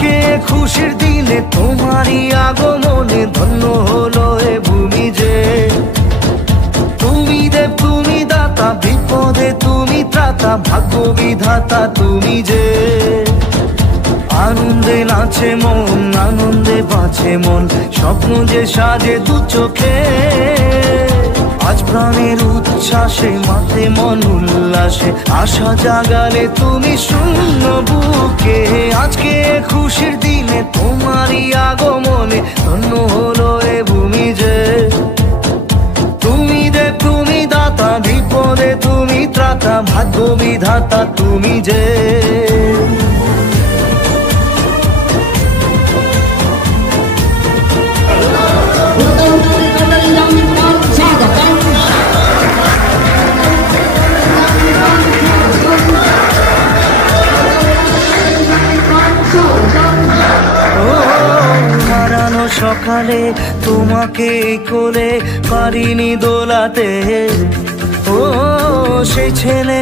আজকে খুশির দিনে তোমারই আগমনে ধন্য হলো এ ভূমি যে। তুমি দেব তুমি দাতা, বিপদে তুমি ত্রাতা, ভাগ্য বিধাতা তুমি যে। আনন্দে নাচে মন, আনন্দে বাঁচে মন, স্বপ্ন যে সাজে দু চোখে। আজ প্রাণের উচ্ছ্বাসে মাতে মন উল্লাসে, আশা জাগালে তুমি শূন্য বুকে। আজকে খুশির দিনে তোমারই আগমনে ধন্য হলো এ ভূমি যে। তুমি দেব তুমি দাতা, বিপদে তুমি ত্রাতা, ভাগ্য বিধাতা তুমি যে। হারানো সকালে তোমাকে কোলে পারিনি দোলাতে, ও সেই ছেলে